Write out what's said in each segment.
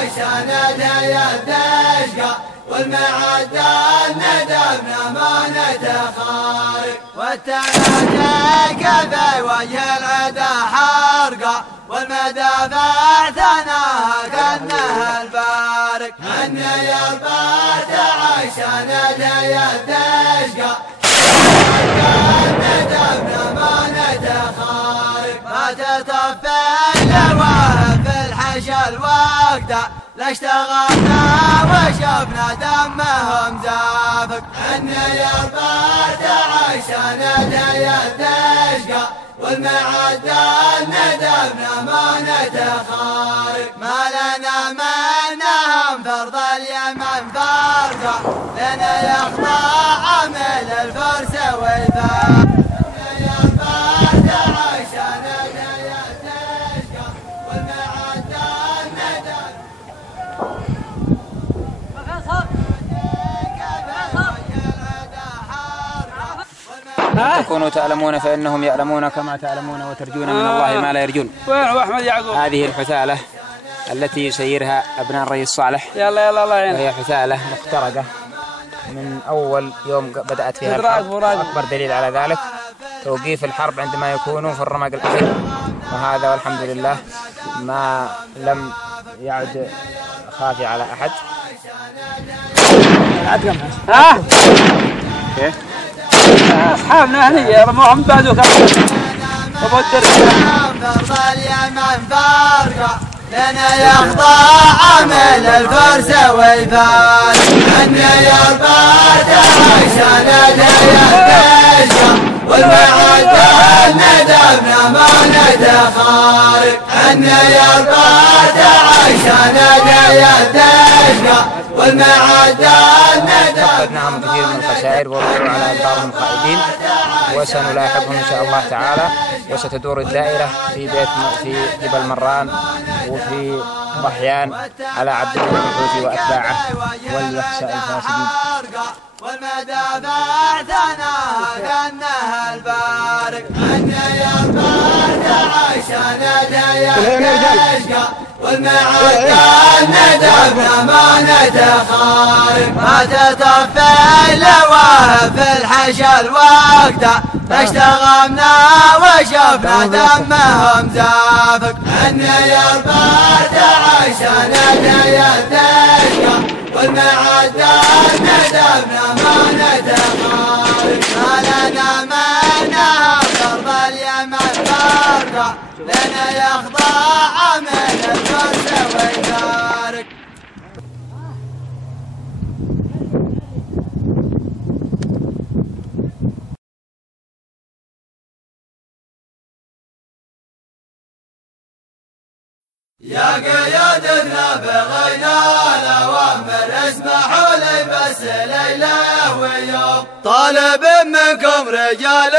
عشان الهيئة تشقى والمعدة ندمنا ما نتخارق والتناجى كفي وجه العدا حرقة والمدافع ثناها كأنها البارق عني البرد عشان الهيئة تشقى ندمنا ما نتخارق ما تطفي اللواهب في الحشا الوقت لا اشتغلنا وشفنا دمهم زافق عني البرد عشان الهيئة تشقى والمعدة ندمنا ما نتخارق ما لنا منهم فرض اليمن فرقة لنا يخضع عمل الفرس والفاق تكونوا تعلمون فإنهم يعلمون كما تعلمون وترجون من الله ما لا يرجون. هذه الحثالة التي يسيرها أبناء الرئيس صالح وهي حثالة مخترقة من أول يوم بدأت فيها الحرب، وأكبر دليل على ذلك توقيف الحرب عندما يكونوا في الرمق الأخير، وهذا والحمد لله ما لم يعد خافي على أحد. أصحابنا هني رموهم بعدوا فرض اليمن فرقة لنا يخضع عمل الفرس والفاس عني البرد عشان الهيئة تشقى والمعدة ندمنا ما نتخارق عني البرد عشان الهيئة تشقى والمعدة فقدناهم كثير من الخسائر وردوا على أدبارهم خائبين، وسنلاحقهم إن شاء الله تعالى، وستدور الدائرة في جبل مران وفي ضحيان على عبد الله الحوثي وأتباعه وليخشى الفاسدين. والمدافع ثناها كأنها البارق عني البرد عشان الهيئة تشقى والمعدة ندمنا ما نتخارق ما تطفي اللواهب في الحشا الوقت لا اشتغلنا وشفنا دمهم زافق عني البرد عشان الهيئة تشقى والمعدة ندمنا ما نتخارق ما لنا منها فرض اليمن فرقة لنا يخضع عمل الفرس والفارق. يا قيادتنا بغينا الأوامر اسمحوا لي بس ليلة ويوم طالب منكم رجال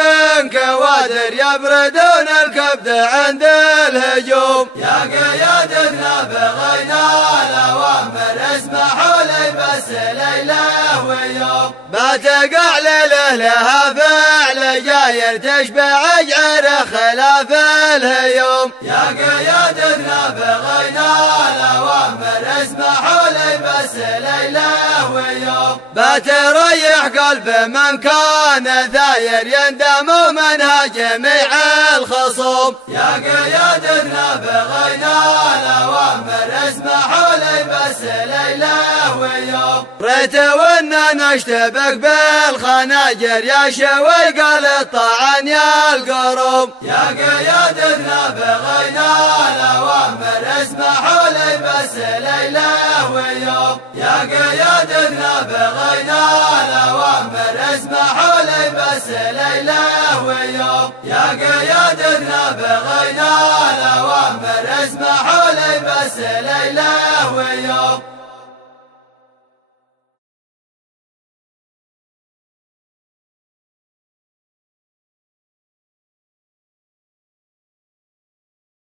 كوادر يبردون الكبد عند الهجوم يا قيادتنا بغينا الأوامر اسمحوا لي بس ليلة ويوم بتقع ليله لها فعل جاير تشبع جعر خلاف الهيوم يا قيادتنا بغينا الأوامر اسمحوا لي بس ليلة ويوم بتريح قلب من كان ثاير يندم منها جميع الخصوم يا قيادتنا بغينا الأوامر اسمحوا لي بس ليلة ويوم ريت وإننا نشتبك بالخناجر يا شوي قال الطعن يا القروم يا قيادتنا بغينا الأوامر اسمحوا لي بس ليلة ويوم يا قيادتنا بغينا الأوامر اسمحوا لي بس ليلة ويوم يا قيادتنا بغينا الأوامر اسمحوا لي بس ليلة ويوم